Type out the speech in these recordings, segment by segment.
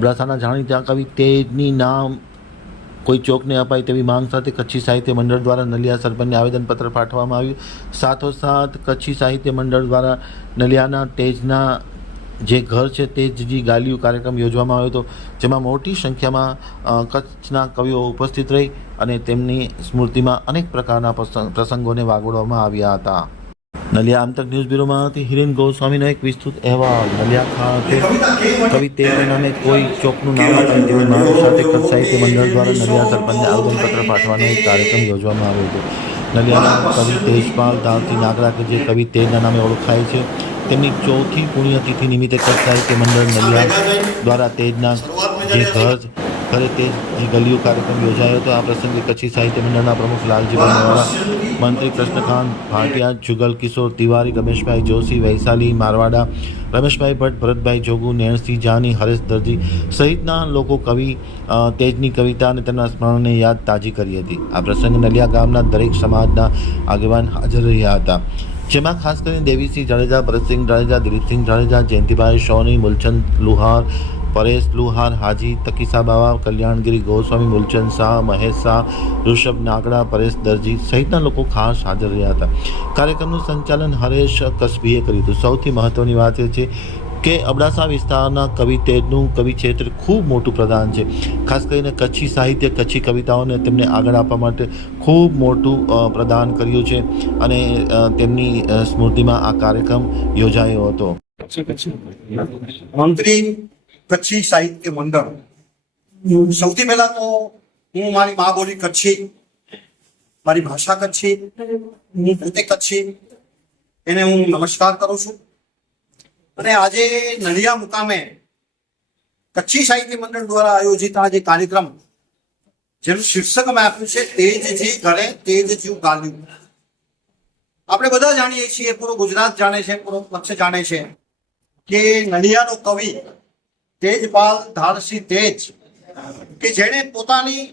અબડાસાના જાણીતા કવિ તેજની નામ કોઈ ચોકને અપાય તેવી માંગ સાથે કચ્છી સાહિત્ય મંડળ દ્વારા નલિયા સરપંચને આવેદનપત્ર પાઠવવામાં આવ્યું. સાથોસાથ કચ્છી સાહિત્ય મંડળ દ્વારા નલિયાના તેજના જે ઘર છે તેજજી ગાલિયું કાર્યક્રમ યોજવામાં આવ્યો હતો, જેમાં મોટી સંખ્યામાં કચ્છના કવિઓ ઉપસ્થિત રહી અને તેમની સ્મૃતિમાં અનેક પ્રકારના પ્રસંગોને વાગોળવામાં આવ્યા હતા. નલિયા આમતક ન્યૂઝ બ્યુરોમાંથી હિરેન ગોસ્વામીનો એક વિસ્તૃત અહેવાલ. નલિયા ખાતે કવિ તેજના નામે કોઈ ચોકનું નામ અપાય તેવી માંગ સાથે કચ્છ સાહિત્ય મંડળ દ્વારા નલિયા સરપંચને આવેદનપત્ર પાઠવવાનો એક કાર્યક્રમ યોજવામાં આવ્યો હતો. નલિયાના કવિ તેજપાલ ધારથી નાગડા કે જે કવિ તેજના નામે ઓળખાય છે, તેમની ચોથી પુણ્યતિથિ નિમિત્તે કચ્છ સાહિત્ય મંડળ નલિયા દ્વારા તેજના જે ઘરે તેજ ગલિયું કાર્યક્રમ યોજાયો હતો. આ પ્રસંગે કચ્છી સાહિત્ય મંડળના પ્રમુખ લાલજીભાઈ મેવાડા, મંત્રી કૃષ્ણકાંત ભાટિયા, જુગલ કિશોર તિવારી, રમેશભાઈ જોશી, વૈશાલી મારવાડા, રમેશભાઈ ભટ્ટ, ભરતભાઈ જોગુ, નેણસિંહ જાની, હરેશ દરજી સહિતના લોકો કવિ તેજની કવિતા અને તેમના સ્મરણને યાદ તાજી કરી હતી. આ પ્રસંગે નલિયા ગામના દરેક સમાજના આગેવાન હાજર રહ્યા હતા, જેમાં ખાસ કરીને દેવીસિંહ જાડેજા, ભરતસિંહ જાડેજા, દિલીપસિંહ જાડેજા, જયંતિભાઈ સોની, મૂલચંદ લુહાર, પરેશ લુહાર, હાજી તકીસા બાવા, કલ્યાણગીરી ગોસ્વામી, મૂલચંદ શાહ, મહેશ શાહ, ઋષભ નાગડા, પરેશ દરજી સહિતના લોકો ખાસ હાજર રહ્યા હતા. કાર્યક્રમનું સંચાલન હરેશ કસબીએ કર્યું હતું. સૌથી મહત્વની વાત એ છે કે અબડાસા વિસ્તારના કવિ તેજનું કવિ ક્ષેત્ર ખૂબ મોટું પ્રદાન છે. ખાસ કરીને કચ્છી સાહિત્ય, કચ્છી કવિતાઓને તેમને આગળ આપવા માટે ખૂબ મોટું પ્રદાન કર્યું છે અને તેમની સ્મૃતિમાં આ કાર્યક્રમ યોજાયો હતો. મંત્રી કચ્છી સાહિત્ય મંડળ, સૌથી પહેલા તો હું મારી મા બોલી કચ્છી, મારી ભાષા કચ્છી, હું પોતે કચ્છી, એને હું નમસ્કાર કરું છું. અને આજે નલિયા મુકામે કચ્છી સાહિત્ય મંડળ દ્વારા આયોજિત આ જે કાર્યક્રમ, જેનું શીર્ષક મેં આપ્યું છે તેજજી ઘરે તેજજી ગાલિયું. આપણે બધા જાણીએ છીએ, પૂરો ગુજરાત જાણે છે, પૂરો કચ્છ જાણે છે કે નલિયાનો કવિ તેજપાલ ધારસિંહ તેજ, કે જેણે પોતાની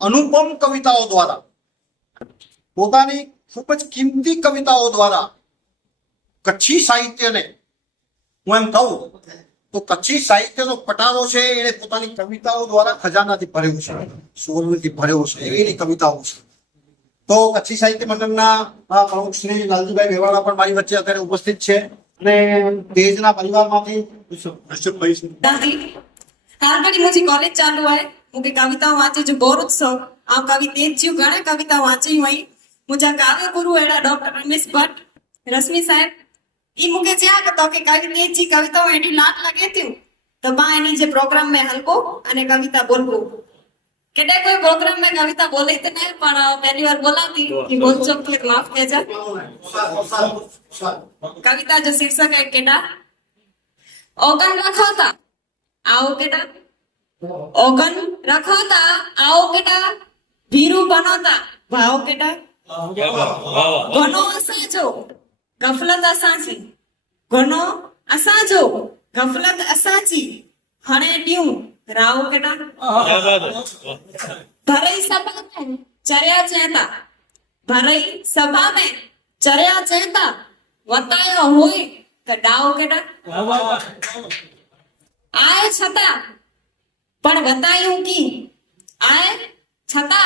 અનુપમ કવિતાઓ દ્વારા, પોતાની ખૂબ જ કિંમતી કવિતાઓ દ્વારા કચ્છી સાહિત્યને, હું એમ કહું તો કચ્છી સાહિત્યનો પટારો છે એને પોતાની કવિતાઓ દ્વારા ખજાનાથી ભર્યો છે, સુવર્ણથી ભર્યો છે, એવી કવિતાઓ છે. તો કચ્છી સાહિત્ય મંડળના પ્રમુખ શ્રી લાલજીભાઈ મેવાડા પણ મારી વચ્ચે અત્યારે ઉપસ્થિત છે અને તેજના परिवारમાંથી हाल बड़ी मुझे कॉलेज चालू है, मुझे कविता वांचे जो गौर उत्सव आ कवि तेज जी घणे कविता वांची हुई. मुझा काव्य गुरु एड़ा डॉक्टर रमेश भट्ट रश्मि साहब ई मुके क्या तो के कवि तेज जी कविताओं एडी लाट लगे थी तो बा एनी जे प्रोग्राम में हलको अने कविता बोलबो केडे कोई प्रोग्राम में कविता बोले थे ने पण पहली बार बोला थी कि बोल चुक तो माफ किया जा. कविता जो शीर्षक है केडा ओगन रखो था आओ केडा, ओगन रखो था आओ केडा, धीरू बनो था भाव केडा, घनो असाजो गफलत असाची, घनो असाजो गफलत असाची, हणे ड्यू राव केडा, भरई सभा में चर्या चेता, भरई सभा में चर्या चेता, वतायो होय तो डाव केडा, आए छता पण वतायूं की, आए छता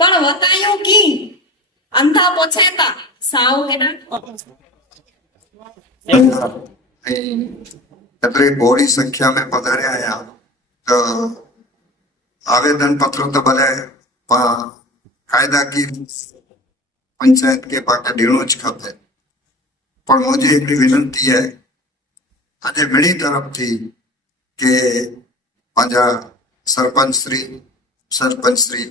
पण वतायूं की, अंधा पोछेता साव केडा. बड़ी संख्या में पधारे आया तो आवेदन पत्र तो भले कायदा की पंचायत के पाटे देनो ज खपे, पर मुझे एक विनंती है आज मेरी तरफ थी के पंजा सरपंच श्री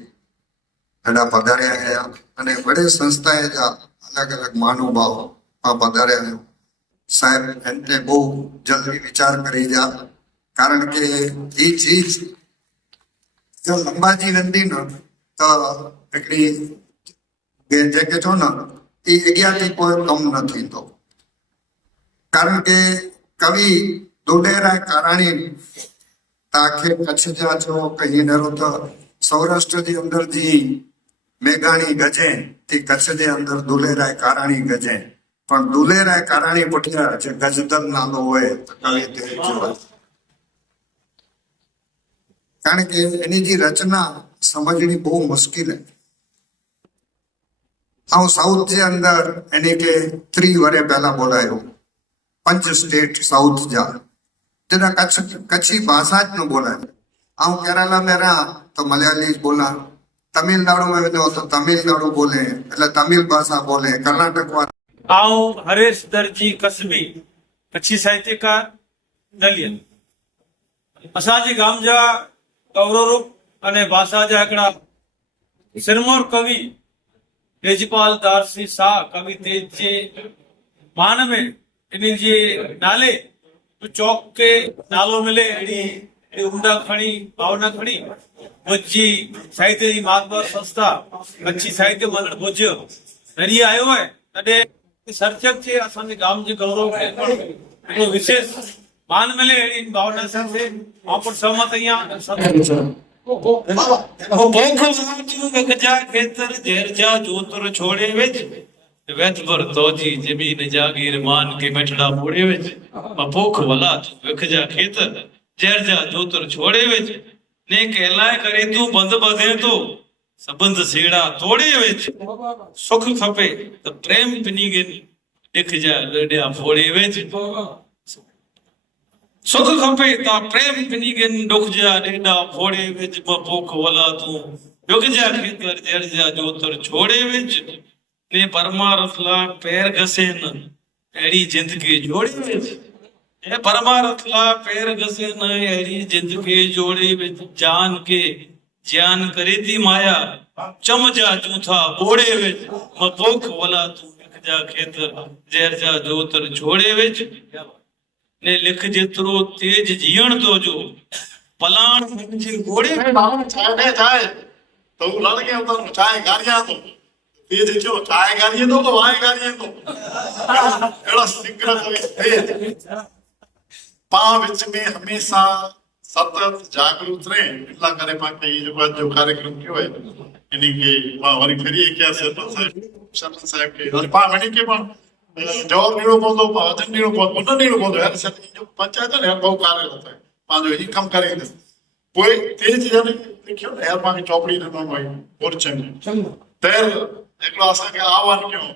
एडा पधारे आया अने बड़े संस्थाएं जा अलग अलग महानुभाव पधारे आया. साहेब एने बहु जल्दी विचार करी जा, कारण के ये चीज जो लंबाजी नंदी न तो एकड़ी जे के छो न ई जग्या थी कोई कम न थींदो. कारण के कवि दुडेरा काराणी ताखे कच्छ जा जो कहीं नरो तो सौराष्ट्र जी अंदर जी मेघाणी गजे थी कच्छ जे अंदर दुलेराय काराणी गजे, पण दुलेराय काराणी पुठिया जे गजदल नालो होय तो कवि तेज जो કારણ કે એની જે રચના સમજણી બહુ મુશ્કેલ है। આવું સાઉથ જે અંદર એને કે 3 વરે પહેલા બોલાયો पंच स्टेट साउथ जा तेरा कच्छी भाषा ज न बोला। आऊं केरला में रहा तो मलयाली बोला, तमिलनाडु में तो तमिलनाडु बोले એટલે तमिल भाषा बोले, कर्नाटक वाला। आऊं हरेश दर्जी कसबी कच्छी साहित्यकार नलियन। असांजे गाम जा गौरवरूप अने भाषा जा हिकिड़ा सिरमौर कवि तेजपाल दारसी शाह कवि तेज जे मान में इन जे नाले तो चौक के नालो मिले अड़ी उमदा खणी भावना खणी भुजी साहित्य जी मातबर संस्था कच्छी साहित्य मंडल भुज नरी आयो है तडे सर्जक जे असांजे गाम जे गौरव के एॾो विशेष मान मिले अड़ी भावना से वहां पर सहमत आहियां। खेतर जेरजा जोतर छोड़े विच वेत पर तोजी जमीन जागीर मान के बैठड़ा मोड़े विच भूख वला तू विखजा खेतर जेरजा जोतर छोड़े विच ने कहलाए करे तू बंद बधे तो सबंध सेड़ा तोड़े विच सुख खपे तो प्रेम पिनी गिन दिखजा लड्या फोड़े विच सुख खपे ता प्रेम पिनी गिन दुखजा डेडा फोड़े विच भूख वला तू विखजा खेतर जेरजा जोतर छोड़े विच ने परमारथ ला पैर घसे न अड़ी जिंदगी जोड़े विच ए परमारथ ला पैर घसे न अड़ी जिंदगी जोड़े विच जान के ज्ञान करे थी माया चमजा जूथा बोड़े विच मपोख वला तू विखजा खेतर जेरजा जोतर छोड़े विच ने लिख जेतरो तेज जीण तो जो पलाण जे घोड़े चाय ने चाय तो लड़ गया तो चाय गारियां तो तेज जो चाय गारियां तो वाय गारियां तो एड़ा सिंगर तेज पा विच में हमेशा सतत जागरूक रहे इतना करे पाके ये जो कार्यक्रम क्यों है इन्हीं के मां वरी फेरी क्या सरपंच साहब के और पा मणी के पण जवाब नीड़ो पौधो वचन नीड़ो पौधो उन नीड़ो पौधो यार सर जो पंचायत है बहुत कार्य होता है पांचो इनकम करेंगे कोई तेज जन लिखियो ने यार मां की चौपड़ी न भाई और चंग तेर एकलो आशा के आवान क्यों